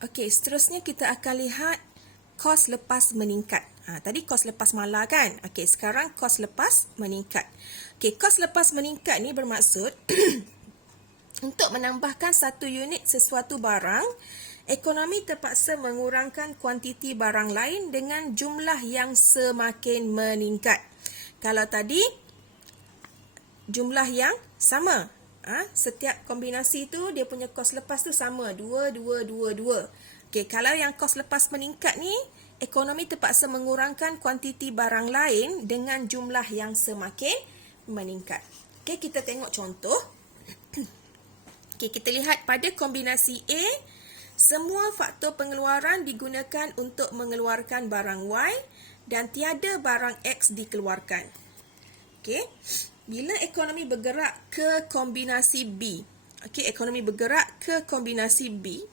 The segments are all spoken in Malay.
Okey, seterusnya kita akan lihat kos lepas meningkat. Tadi kos lepas mala kan? Okey, sekarang kos lepas meningkat. Okey, kos lepas meningkat ni bermaksud untuk menambahkan satu unit sesuatu barang, ekonomi terpaksa mengurangkan kuantiti barang lain dengan jumlah yang semakin meningkat. Kalau tadi jumlah yang sama, setiap kombinasi tu dia punya kos lepas tu sama, 2, 2, 2, 2. Okey, kalau yang kos lepas meningkat ni, ekonomi terpaksa mengurangkan kuantiti barang lain dengan jumlah yang semakin meningkat. Okey, kita tengok contoh. Okey, kita lihat pada kombinasi A, semua faktor pengeluaran digunakan untuk mengeluarkan barang Y dan tiada barang X dikeluarkan. Okey, bila ekonomi bergerak ke kombinasi B, okey, ekonomi bergerak ke kombinasi B,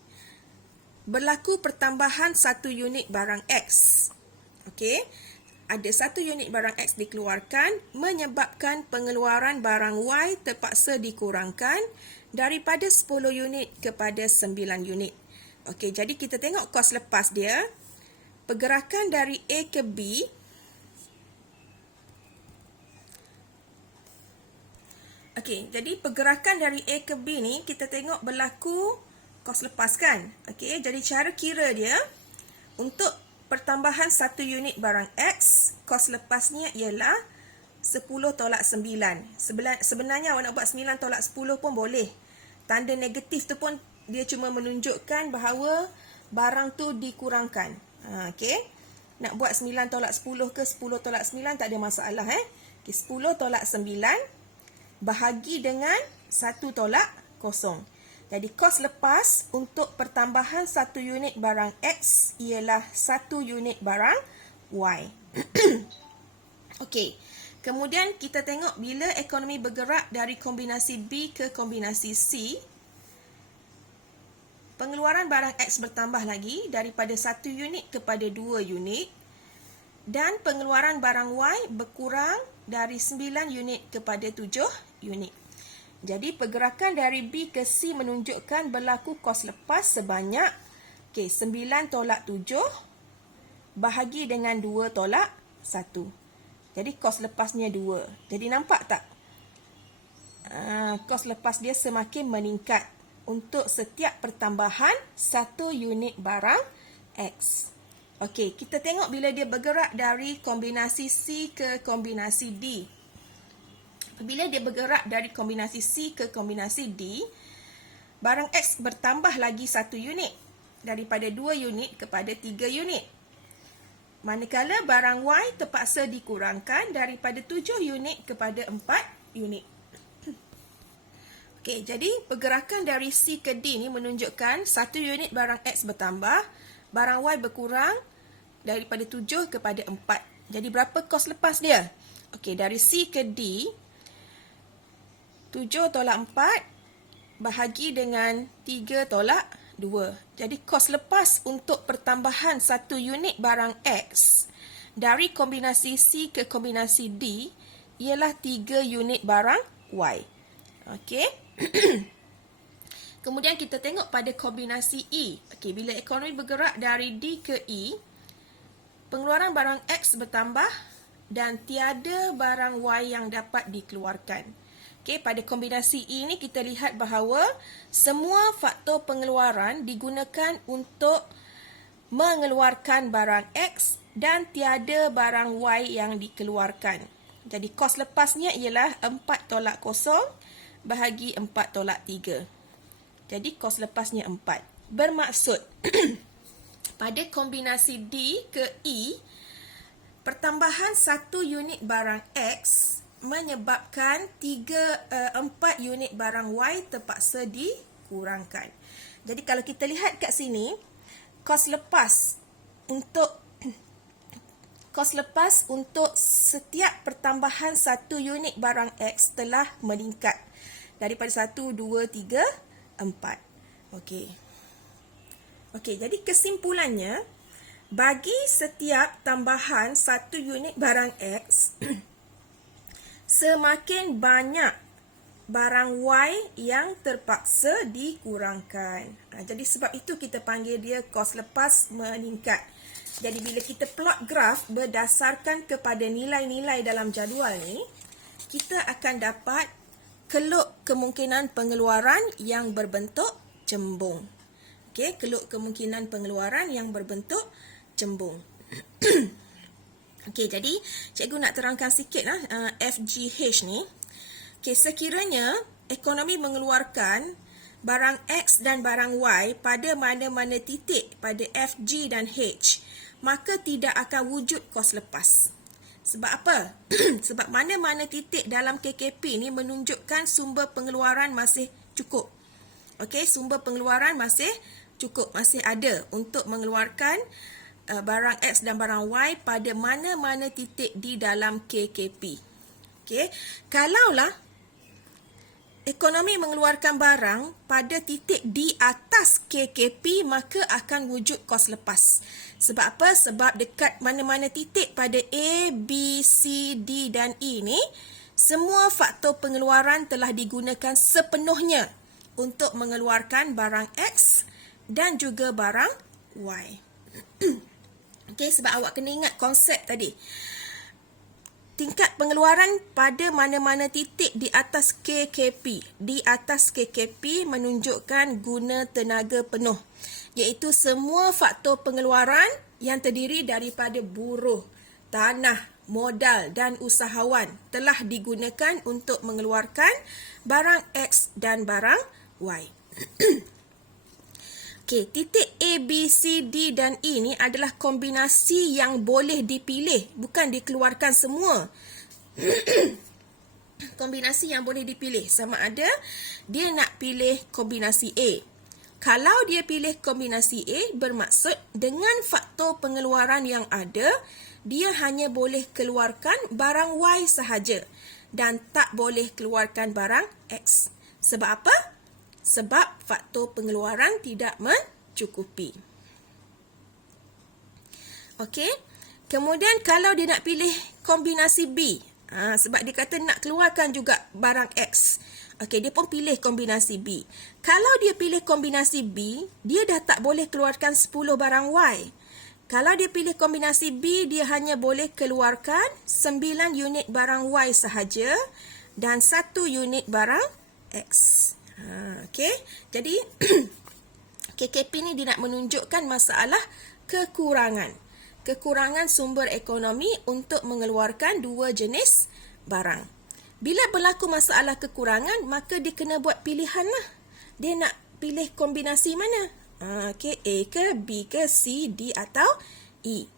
berlaku pertambahan satu unit barang X. Okey, ada satu unit barang X dikeluarkan menyebabkan pengeluaran barang Y terpaksa dikurangkan daripada 10 unit kepada 9 unit. Okey, jadi kita tengok kos lepas dia. Pergerakan dari A ke B, okey, jadi pergerakan dari A ke B ni kita tengok berlaku kos lepas kan? Okey, jadi cara kira dia untuk pertambahan satu unit barang X, kos lepasnya ialah 10 tolak 9. Sebenarnya awak nak buat 9 tolak 10 pun boleh. Tanda negatif tu pun dia cuma menunjukkan bahawa barang tu dikurangkan. Okey. Nak buat 9 tolak 10 ke 10 tolak 9 tak ada masalah. Okey, 10 tolak 9 bahagi dengan 1 tolak 0. Jadi kos lepas untuk pertambahan satu unit barang X ialah satu unit barang Y. Okey. Kemudian kita tengok bila ekonomi bergerak dari kombinasi B ke kombinasi C, pengeluaran barang X bertambah lagi daripada 1 unit kepada 2 unit dan pengeluaran barang Y berkurang dari 9 unit kepada 7 unit. Jadi pergerakan dari B ke C menunjukkan berlaku kos lepas sebanyak 9 tolak 7 bahagi dengan 2 tolak 1. Jadi kos lepasnya 2. Jadi nampak tak? Kos lepas dia semakin meningkat untuk setiap pertambahan satu unit barang X. Okey, kita tengok bila dia bergerak dari kombinasi C ke kombinasi D. Apabila dia bergerak dari kombinasi C ke kombinasi D, barang X bertambah lagi satu unit daripada 2 unit kepada 3 unit. Manakala barang Y terpaksa dikurangkan daripada 7 unit kepada 4 unit. Okey, jadi pergerakan dari C ke D ni menunjukkan satu unit barang X bertambah, barang Y berkurang daripada 7 kepada 4. Jadi berapa kos lepas dia? Okey, dari C ke D, 7 tolak 4 bahagi dengan 3 tolak 2. Jadi kos lepas untuk pertambahan satu unit barang X dari kombinasi C ke kombinasi D ialah 3 unit barang Y. Okey. Kemudian kita tengok pada kombinasi E. Okey, bila ekonomi bergerak dari D ke E, pengeluaran barang X bertambah dan tiada barang Y yang dapat dikeluarkan. Okey, pada kombinasi E ni kita lihat bahawa semua faktor pengeluaran digunakan untuk mengeluarkan barang X dan tiada barang Y yang dikeluarkan. Jadi kos lepasnya ialah 4 tolak 0 bahagi 4 tolak 3. Jadi kos lepasnya 4. Bermaksud pada kombinasi D ke E, pertambahan satu unit barang X menyebabkan 4 unit barang Y terpaksa dikurangkan. Jadi kalau kita lihat kat sini, kos lepas untuk setiap pertambahan satu unit barang X telah meningkat daripada 1, 2, 3, 4. Okey. Okey, jadi kesimpulannya, bagi setiap tambahan satu unit barang X, semakin banyak barang Y yang terpaksa dikurangkan. Jadi sebab itu kita panggil dia kos lepas meningkat. Jadi bila kita plot graf berdasarkan kepada nilai-nilai dalam jadual ni, kita akan dapat keluk kemungkinan pengeluaran yang berbentuk cembung. Okey, keluk kemungkinan pengeluaran yang berbentuk cembung. Okey, jadi cikgu nak terangkan sikit FGH ni. Okey, sekiranya ekonomi mengeluarkan barang X dan barang Y pada mana-mana titik pada F, G dan H, maka tidak akan wujud kos lepas. Sebab apa? Sebab mana-mana titik dalam KKP ni menunjukkan sumber pengeluaran masih cukup. Okey, sumber pengeluaran masih cukup, masih ada untuk mengeluarkan barang X dan barang Y pada mana-mana titik di dalam KKP. Okey, kalaulah ekonomi mengeluarkan barang pada titik di atas KKP, maka akan wujud kos lepas. Sebab apa? Sebab dekat mana-mana titik pada A, B, C, D dan E ni, semua faktor pengeluaran telah digunakan sepenuhnya untuk mengeluarkan barang X dan juga barang Y. Okey, sebab awak kena ingat konsep tadi. Tingkat pengeluaran pada mana-mana titik di atas KKP. Di atas KKP menunjukkan guna tenaga penuh, iaitu semua faktor pengeluaran yang terdiri daripada buruh, tanah, modal dan usahawan telah digunakan untuk mengeluarkan barang X dan barang Y. Okey, titik A, B, C, D dan E ni adalah kombinasi yang boleh dipilih, bukan dikeluarkan semua. Kombinasi yang boleh dipilih, sama ada dia nak pilih kombinasi A. Kalau dia pilih kombinasi A, bermaksud dengan faktor pengeluaran yang ada, dia hanya boleh keluarkan barang Y sahaja dan tak boleh keluarkan barang X. Sebab apa? Sebab faktor pengeluaran tidak mencukupi. Okey. Kemudian kalau dia nak pilih kombinasi B, sebab dia kata nak keluarkan juga barang X. Okey, dia pun pilih kombinasi B. Kalau dia pilih kombinasi B, dia dah tak boleh keluarkan 10 barang Y. Kalau dia pilih kombinasi B, dia hanya boleh keluarkan 9 unit barang Y sahaja dan 1 unit barang X. Okey, jadi KKP ni dia nak menunjukkan masalah kekurangan. Kekurangan sumber ekonomi untuk mengeluarkan dua jenis barang. Bila berlaku masalah kekurangan, maka dia kena buat pilihan lah. Dia nak pilih kombinasi mana? Okey, A ke, B ke, C, D atau E.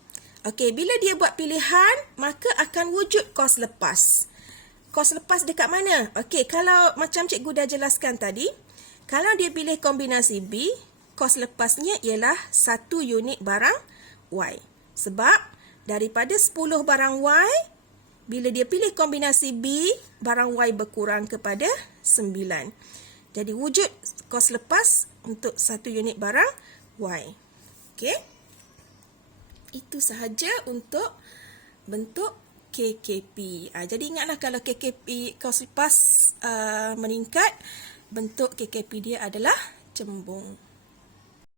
Okey, bila dia buat pilihan, maka akan wujud kos lepas. Kos lepas dekat mana? Okey, kalau macam cikgu dah jelaskan tadi, kalau dia pilih kombinasi B, kos lepasnya ialah 1 unit barang Y. Sebab daripada 10 barang Y, bila dia pilih kombinasi B, barang Y berkurang kepada 9. Jadi wujud kos lepas untuk 1 unit barang Y. Okey. Itu sahaja untuk bentuk KKP. Jadi ingatlah kalau KKP kos lepas meningkat, bentuk KKP dia adalah cembung.